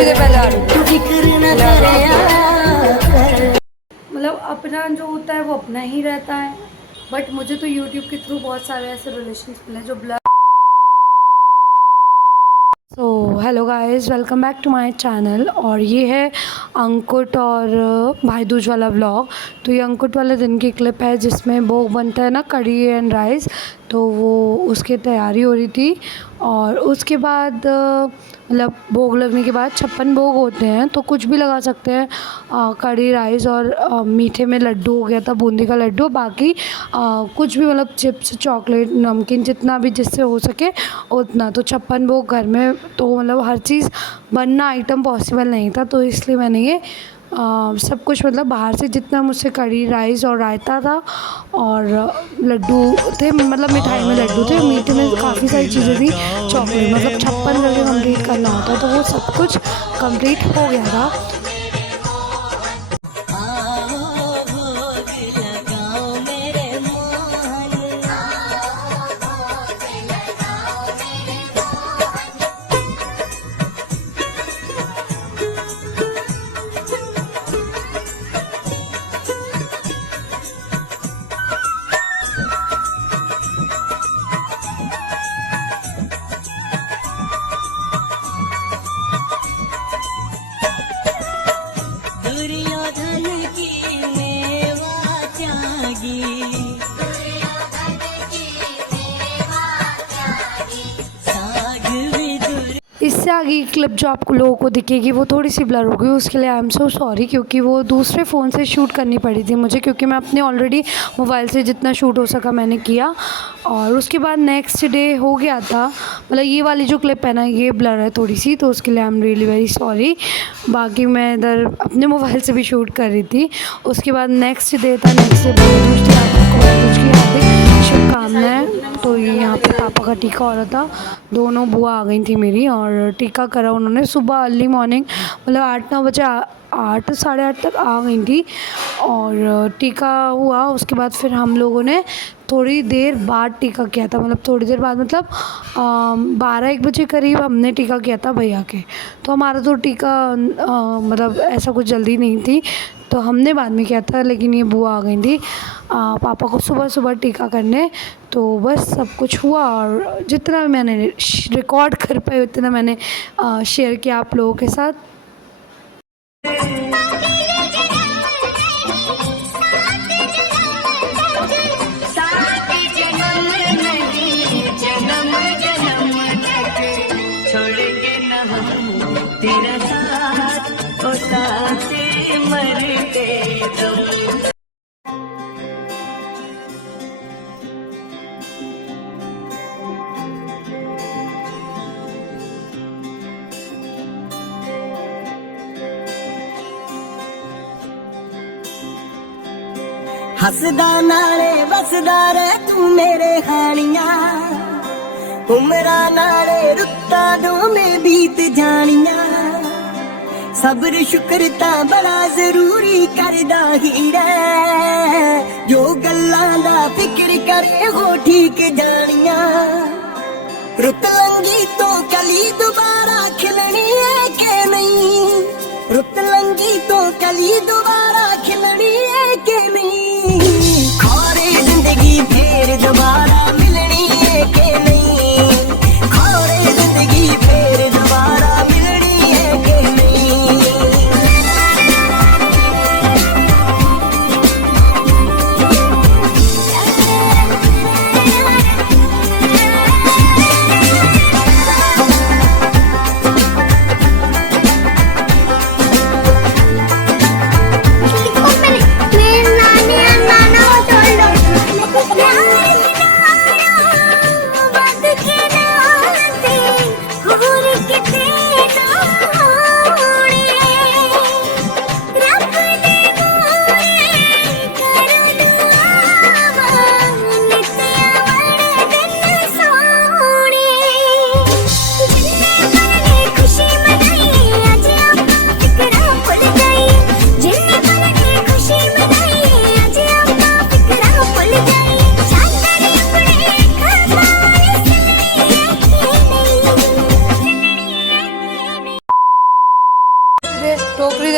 थोड़ी देर पहले आ रही थी। मतलब अपना जो होता है वो अपना ही रहता है, बट मुझे तो यूट्यूब के थ्रू बहुत सारे ऐसे रिलेशंस मिले जो blur. So hello guys, welcome back to my channel. और ये है अंकुट और भाई दूज वाला व्लॉग। तो ये अंकुट वाले दिन की क्लिप है जिसमें भोग बनता है ना, कढ़ी एंड राइस। तो वो उसकी तैयारी हो रही थी। और उसके बाद मतलब भोग लगने के बाद 56 भोग होते हैं, तो कुछ भी लगा सकते हैं। कढ़ी राइस और मीठे में लड्डू हो गया था, बूंदी का लड्डू। बाकी कुछ भी मतलब चिप्स, चॉकलेट, नमकीन, जितना भी जिससे हो सके उतना। तो 56 भोग घर में, तो मतलब हर चीज़ बनना आइटम पॉसिबल नहीं था, तो इसलिए मैंने ये सब कुछ मतलब बाहर से जितना मुझसे कढ़ी राइस और रायता था और लड्डू थे, मतलब मिठाई में लड्डू थे, मीठे में काफ़ी सारी चीज़ें थी, चॉकलेट, मतलब 56 करके कंप्लीट करना होता है, तो वो सब कुछ कंप्लीट हो गया था। इससे आगे की क्लिप जो आपको लोगों को दिखेगी वो थोड़ी सी ब्लर होगी, उसके लिए आई एम सो सॉरी, क्योंकि वो दूसरे फ़ोन से शूट करनी पड़ी थी मुझे, क्योंकि मैं अपने ऑलरेडी मोबाइल से जितना शूट हो सका मैंने किया। और उसके बाद नेक्स्ट डे हो गया था, मतलब ये वाली जो क्लिप है ना ये ब्लर है थोड़ी सी, तो उसके लिए I am really very sorry. बाकी मैं इधर अपने मोबाइल से भी शूट कर रही थी। उसके बाद नेक्स्ट डे था, नेक्स्ट डे शुभकामनाएं। तो ये यहाँ पे पापा का टीका हो रहा था, दोनों बुआ आ गई थी मेरी और टीका करा उन्होंने सुबह अर्ली मॉर्निंग, मतलब 8-9 बजे 8 साढ़े 8 तक आ गई थी और टीका हुआ। उसके बाद फिर हम लोगों ने थोड़ी देर बाद टीका किया था, मतलब थोड़ी देर बाद मतलब 12-1 बजे करीब हमने टीका किया था भैया के। तो हमारा तो टीका मतलब ऐसा कुछ जल्दी नहीं थी, तो हमने बाद में किया था, लेकिन ये बुआ आ गई थी पापा को सुबह सुबह टीका करने। तो बस सब कुछ हुआ और जितना मैंने रिकॉर्ड कर पाई उतना मैंने शेयर किया आप लोगों के साथ। तेरा साथ ओ साथ मरते दम। हसदा नाले बसदा रे तू मेरे हानिया, उमरा नाले रुत्ता दो में बीत जानिया। सब्र शुक्र ता बड़ा जरूरी करदा ही रे, जो गल्लां दा फिक्र करे हो ठीक जानिया। रुत लंगी तो कली दोबारा खिलनी है के नहीं, रुत लंगी तो कली दोबारा खिलनी है के नहीं। खोरे जिंदगी फिर दोबारा मिलनी है के नहीं, खोरे जिंदगी फिर दोबारा मिलनी है के नहीं।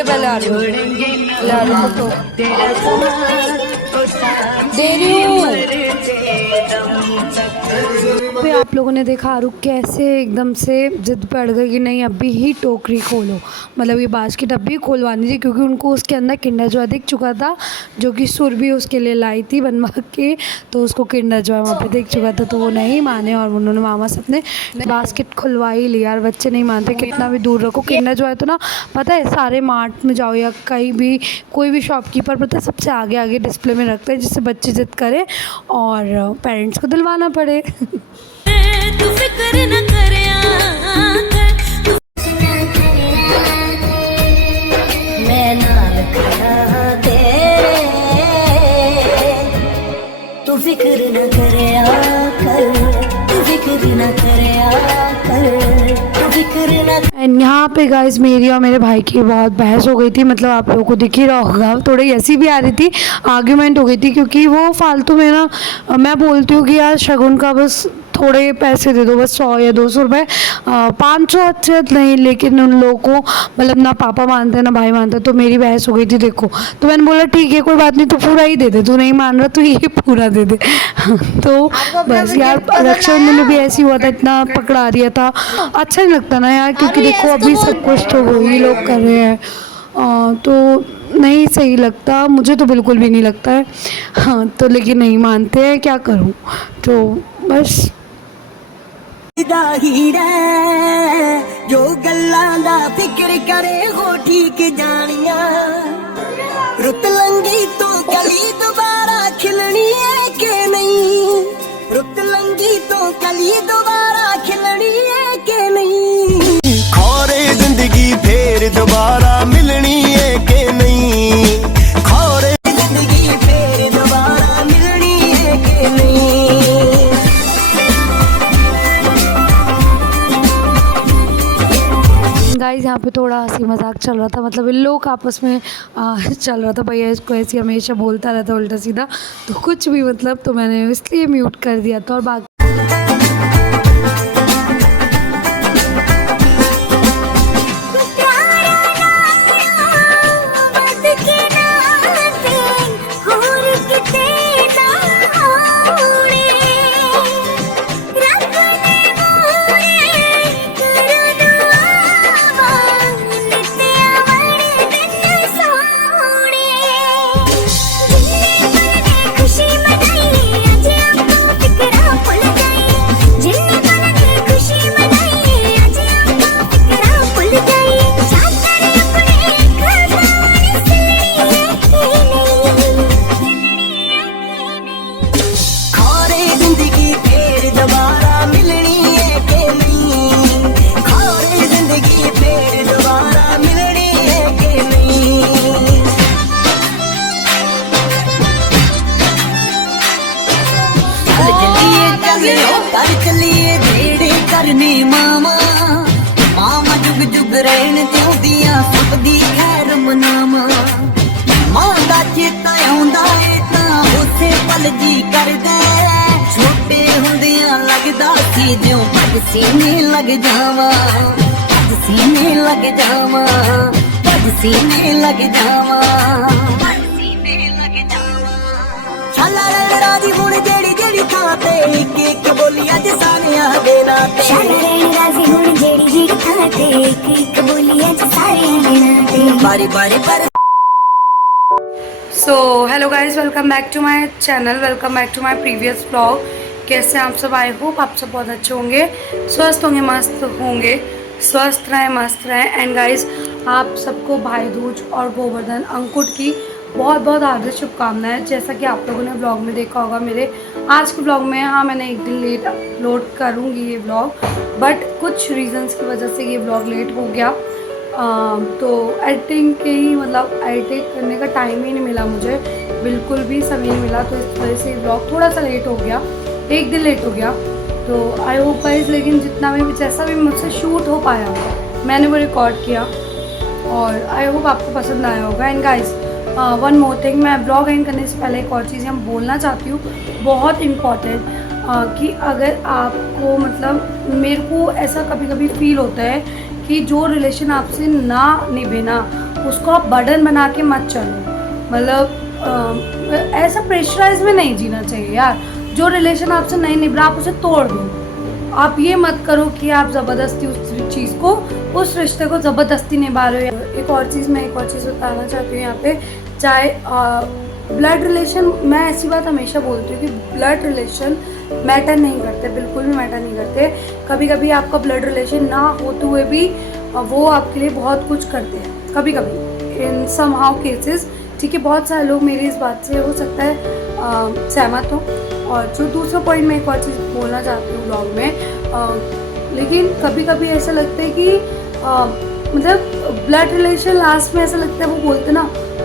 ले पहले आ रही हूँ, ले आ रही हूँ फोटो दे रही हूँ। पे आप लोगों ने देखा आरुख कैसे एकदम से जिद पे अड़ गई कि नहीं अभी ही टोकरी खोलो, मतलब ये बास्केट अभी खोलवानी थी क्योंकि उनको उसके अंदर किंडर जॉय दिख चुका था जो कि सुर भी उसके लिए लाई थी बनवा के, तो उसको किंडर जॉय वहाँ पे दिख चुका था तो वो नहीं माने और उन्होंने मामा से अपने बास्केट खुलवा ही लिया। यार बच्चे नहीं मानते, कितना भी दूर रखो। किंडर जॉय तो ना पता है सारे मार्ट में जाओ या कहीं भी कोई भी शॉपकीपर पता है सबसे आगे आगे डिस्प्ले में रखते हैं जिससे बच्चे जिद करें और पेरेंट्स को दिलवाना पड़े। तू फिक्र न करया मैं नाल खड़ा तेरे, तू फिक्र न करया कर, तू फिक्र न करया कर, तू फिक्र न। एंड यहाँ पे गाइस मेरी और मेरे भाई की बहुत बहस हो गई थी, मतलब आप लोगों को दिख ही रहा होगा, थोड़ी ऐसी भी आ रही थी, आर्ग्यूमेंट हो गई थी क्योंकि वो फालतू में ना मैं बोलती हूँ कि यार शगुन का बस थोड़े पैसे दे दो, बस 100 या 200 रुपये, 500 अच्छे नहीं, लेकिन उन लोगों को मतलब ना पापा मानते हैं ना भाई मानते, तो मेरी बहस हो गई थी देखो। तो मैंने बोला ठीक है कोई बात नहीं, तो पूरा ही दे दे, तू नहीं मान रहा तो ये पूरा दे दे। तो बस यार रक्षाबंधन में भी ऐसी हुआ था, इतना पकड़ा दिया था, अच्छा नहीं लगता ना यार, क्योंकि देखो अभी सब कुछ तो वही लोग कर रहे हैं तो नहीं सही लगता, मुझे तो बिल्कुल भी नहीं लगता है। हाँ तो लेकिन नहीं मानते हैं, क्या करूँ, तो बस हीरा जो गल्लां दा फिक्र करे हो ठीक जानिया, रुत लंगी तो कली दोबारा खिलनी है कि नहीं, रुत लंगी तो कली दोबारा खिलनी है कि नहीं, खौरे जिंदगी फिर दोबारा मिलनी है कि नहीं, खौरे जिंदगी फिर दोबारा मिलनी है कि नहीं। गाइस यहाँ पे थोड़ा हंसी मजाक चल रहा था, मतलब इन लोग आपस में चल रहा था, भैया इसको ऐसे हमेशा बोलता रहता उल्टा सीधा, तो कुछ भी मतलब, तो मैंने इसलिए म्यूट कर दिया था। और बाकी चलिए जेड़े करने मामा, मामा जुग जुग रहन त्योंदियां सबदी खैर मनावा, मां दा चेता आउंदा ए तां उसे पल जी करदा, छोटे हुंदियां लगदा सी जिउं भग सीने लग जावा, भग सीने लग जावा, भग सीने लग जावा, भग सीने लग जावा, छाला राजी हुण जेड़ी जेड़ी थां ते एक एक बोली अज सारियां दे नाते, छाला राजी हुण जेड़ी जेड़ी थां ते एक एक बोली अज सारियां दे नाते, बारी बारी पर। So hello guys, welcome back to my channel, welcome back to my previous blog. कैसे आप सब? आई होप आप सब बहुत अच्छे होंगे, स्वस्थ होंगे, मस्त होंगे, स्वस्थ रहें, मस्त रहें। एंड गाइज आप सबको भाई दूज और गोवर्धन अंकुट की बहुत बहुत हार्दिक शुभकामनाएं। जैसा कि आप लोगों ने ब्लॉग में देखा होगा मेरे आज के ब्लॉग में, हाँ मैंने एक दिन लेट अपलोड करूँगी ये ब्लॉग, बट कुछ रीजंस की वजह से ये ब्लॉग लेट हो गया। तो एडिटिंग के ही मतलब एडिटिंग करने का टाइम ही नहीं मिला मुझे, बिल्कुल भी समय नहीं मिला, तो इस वजह से ब्लॉग थोड़ा सा लेट हो गया, एक दिन लेट हो गया। तो आई होप गाइस, लेकिन जितना भी जैसा भी मुझसे शूट हो पाया मैंने वो रिकॉर्ड किया और आई होप आपको पसंद आया होगा। And guys one more thing, मैं ब्लॉग एंड करने से पहले एक और चीज़ हम बोलना चाहती हूँ, बहुत इम्पॉर्टेंट, कि अगर आपको मतलब मेरे को ऐसा कभी कभी फील होता है कि जो रिलेशन आपसे ना निभे ना उसको आप बर्डन बना के मत चलो। मतलब ऐसा प्रेशराइज में नहीं जीना चाहिए यार। जो रिलेशन आपसे नहीं निभ रहा आप उसे तोड़ दो। आप ये मत करो कि आप ज़बरदस्ती उस चीज़ को, उस रिश्ते को ज़बरदस्ती निभा रहे हो। एक और चीज़ बताना चाहती हूँ यहाँ पे, चाहे ब्लड रिलेशन, मैं ऐसी बात हमेशा बोलती हूँ कि ब्लड रिलेशन मैटर नहीं करते, बिल्कुल भी मैटर नहीं करते। कभी कभी आपका ब्लड रिलेशन ना होते हुए भी वो आपके लिए बहुत कुछ करते हैं, कभी कभी इन सम हाउ केसेस। ठीक है, बहुत सारे लोग मेरी इस बात से हो सकता है सहमत हो। और जो दूसरा पॉइंट मैं एक और चीज़ बोलना चाहती हूँ ब्लॉग में, लेकिन कभी कभी ऐसा लगता है कि मतलब ब्लड रिलेशन लास्ट में ऐसा लगता है, वो बोलते ना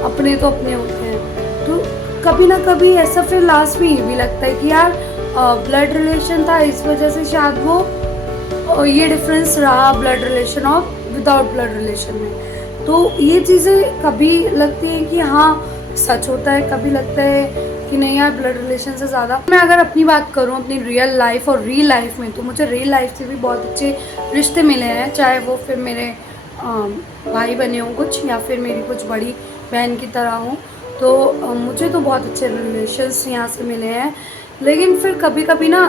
अपने तो अपने होते हैं, तो कभी ना कभी ऐसा फिर लास्ट में ये भी लगता है कि यार ब्लड रिलेशन था, इस वजह से शायद वो ये डिफरेंस रहा ब्लड रिलेशन और विदाउट ब्लड रिलेशन में। तो ये चीज़ें कभी लगती हैं कि हाँ सच होता है, कभी लगता है कि नहीं यार ब्लड रिलेशन से ज़्यादा। मैं अगर अपनी बात करूँ अपनी रियल लाइफ और रियल लाइफ में, तो मुझे रियल लाइफ से भी बहुत अच्छे रिश्ते मिले हैं, चाहे वो फिर मेरे भाई बने हों कुछ, या फिर मेरी कुछ बड़ी बहन की तरह हों। तो मुझे तो बहुत अच्छे रिलेशंस यहाँ से मिले हैं। लेकिन फिर कभी कभी ना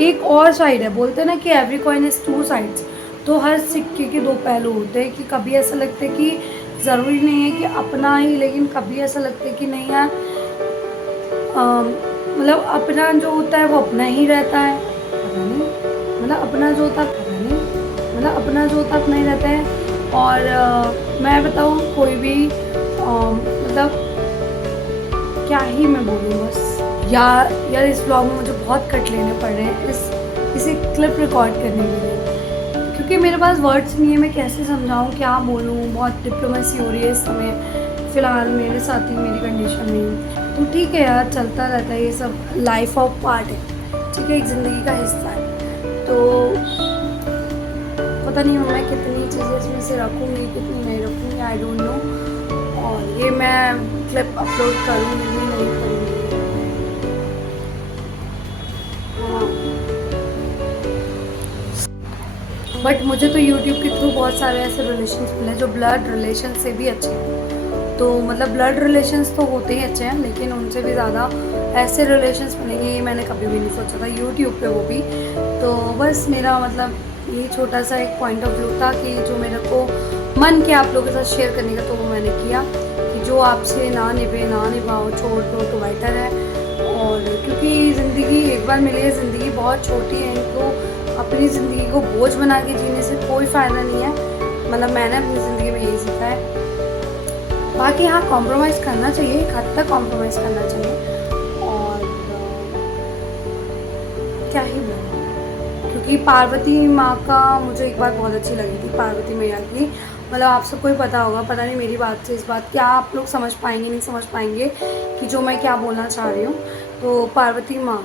एक और साइड है, बोलते हैं ना कि every coin is two sides. तो हर सिक्के के दो पहलू होते हैं, कि कभी ऐसा लगता है कि ज़रूरी नहीं है कि अपना ही, लेकिन कभी ऐसा लगता है कि नहीं यार मतलब अपना जो होता है वो अपना ही रहता है, पता नहीं, मतलब अपना जो होता है पता नहीं, मतलब अपना जो होता है अपना ही रहता है। और मैं बताऊँ कोई भी मतलब क्या ही मैं बोलूँ, बस यार इस ब्लॉग में मुझे बहुत कट लेने पड़ रहे हैं इसे क्लिप रिकॉर्ड करने के लिए, क्योंकि मेरे पास वर्ड्स नहीं है, मैं कैसे समझाऊँ, क्या बोलूँ। बहुत डिप्लोमेसी हो रही है इस समय फ़िलहाल मेरे साथ ही, मेरी कंडीशन में। तो ठीक है यार, चलता रहता है ये सब, लाइफ ऑफ पार्ट है, ठीक है, एक ज़िंदगी का हिस्सा है। तो पता नहीं मैं कितनी चीज़ें इसमें से रखूँगी, कितनी नहीं रखूँगी, आई डोंट नो। और ये मैं क्लिप अपलोड करूँगी भी नहीं करूँगी, हाँ। बट मुझे तो यूट्यूब के थ्रू बहुत सारे ऐसे रिलेशंस मिले जो ब्लड रिलेशन से भी अच्छे हैं। तो मतलब ब्लड रिलेशंस तो होते ही अच्छे हैं, लेकिन उनसे भी ज़्यादा ऐसे रिलेशंस मिलेंगे ये मैंने कभी भी नहीं सोचा था, यूट्यूब पे वो भी। तो बस मेरा मतलब ये छोटा सा एक पॉइंट ऑफ व्यू था कि जो मेरे को मन किया आप लोगों के साथ शेयर करने का, तो वो मैंने किया कि जो आपसे ना निभे ना निभाओ, छोड़ दो तो बेटर है। और क्योंकि ज़िंदगी एक बार मिली है, ज़िंदगी बहुत छोटी है, इनको अपनी ज़िंदगी को बोझ बना के जीने से कोई फ़ायदा नहीं है। मतलब मैंने अपनी ज़िंदगी में यही सीखा है। बाकी हाँ कॉम्प्रोमाइज़ करना चाहिए, एक हद तक कॉम्प्रोमाइज़ करना चाहिए। और क्या ही बोलूं, क्योंकि पार्वती माँ का मुझे एक बात बहुत अच्छी लगी थी, पार्वती मैया की। मतलब आप सबको ही पता होगा, पता नहीं मेरी बात से इस बात क्या आप लोग समझ पाएंगे नहीं समझ पाएंगे कि जो मैं क्या बोलना चाह रही हूँ। तो पार्वती माँ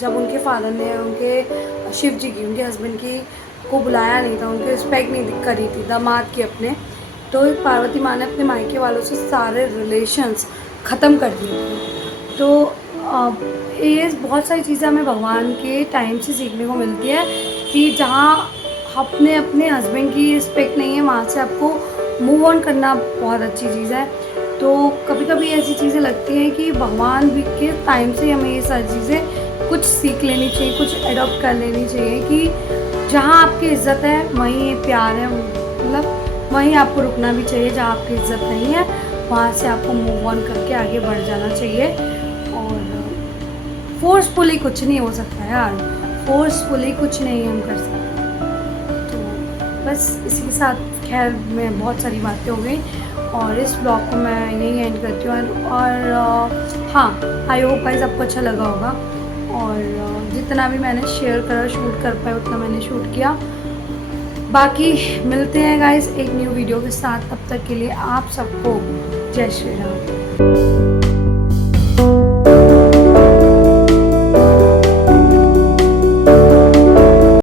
जब उनके फादर ने उनके शिव जी की, उनके हस्बैंड की को बुलाया नहीं था, उनकी रिस्पेक्ट नहीं करी थी दामाद की अपने, तो पार्वती माँ ने अपने मायके वालों से सारे रिलेशंस ख़त्म कर दिए थे। तो ये बहुत सारी चीज़ें हमें भगवान के टाइम से सीखने को मिलती है कि जहाँ अपने हस्बैंड की रिस्पेक्ट नहीं है, वहाँ से आपको मूव ऑन करना बहुत अच्छी चीज़ है। तो कभी कभी ऐसी चीज़ें लगती हैं कि भगवान भी के टाइम से हमें ये सारी चीज़ें कुछ सीख लेनी चाहिए, कुछ एडॉप्ट कर लेनी चाहिए कि जहाँ आपकी इज़्ज़त है वहीं प्यार है, मतलब वहीं आपको रुकना भी चाहिए। जहाँ आपकी इज़्ज़त नहीं है वहाँ से आपको मूव ऑन करके आगे बढ़ जाना चाहिए। और फोर्सफुली कुछ नहीं हो सकता यार, फोर्सफुली कुछ नहीं हम कर सकते। तो बस इसी के साथ खैर मैं बहुत सारी बातें हो गई और इस ब्लॉग को मैं यहीं एंड करती हूँ। और हाँ आई होप गाइस आपको अच्छा लगा होगा, और जितना भी मैंने शेयर करा शूट कर पाया उतना मैंने शूट किया। बाकी मिलते हैं गाइस एक न्यू वीडियो के साथ, तब तक के लिए आप सबको जय श्री राम।